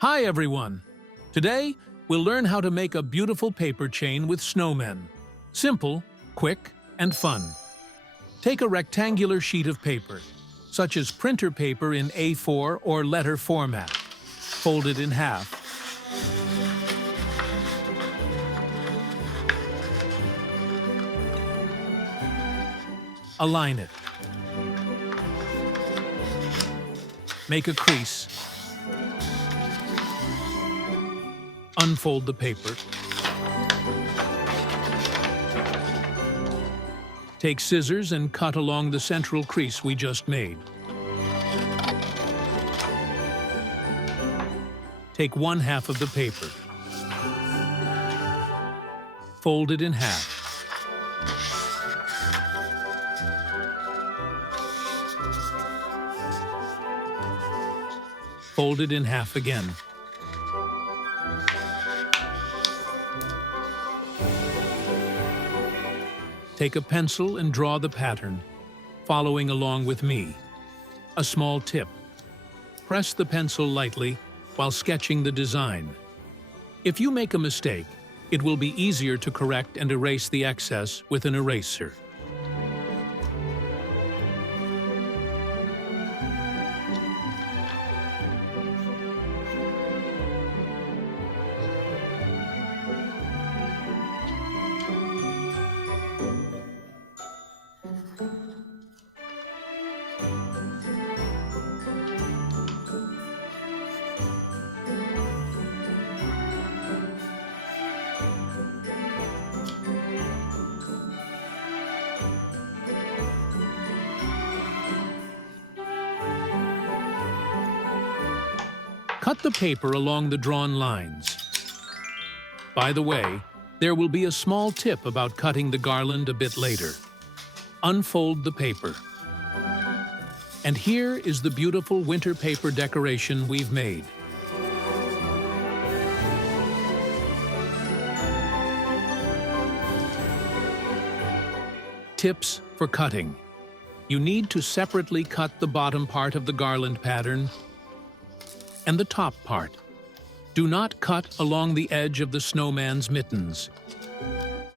Hi everyone! Today, we'll learn how to make a beautiful paper chain with snowmen. Simple, quick, and fun. Take a rectangular sheet of paper, such as printer paper in A4 or letter format. Fold it in half. Align it. Make a crease. Unfold the paper. Take scissors and cut along the central crease we just made. Take one half of the paper. Fold it in half. Fold it in half again. Take a pencil and draw the pattern, following along with me. A small tip. Press the pencil lightly while sketching the design. If you make a mistake, it will be easier to correct and erase the excess with an eraser. Cut the paper along the drawn lines. By the way, there will be a small tip about cutting the garland a bit later. Unfold the paper. And here is the beautiful winter paper decoration we've made. Tips for cutting. You need to separately cut the bottom part of the garland pattern and the top part. Do not cut along the edge of the snowman's mittens.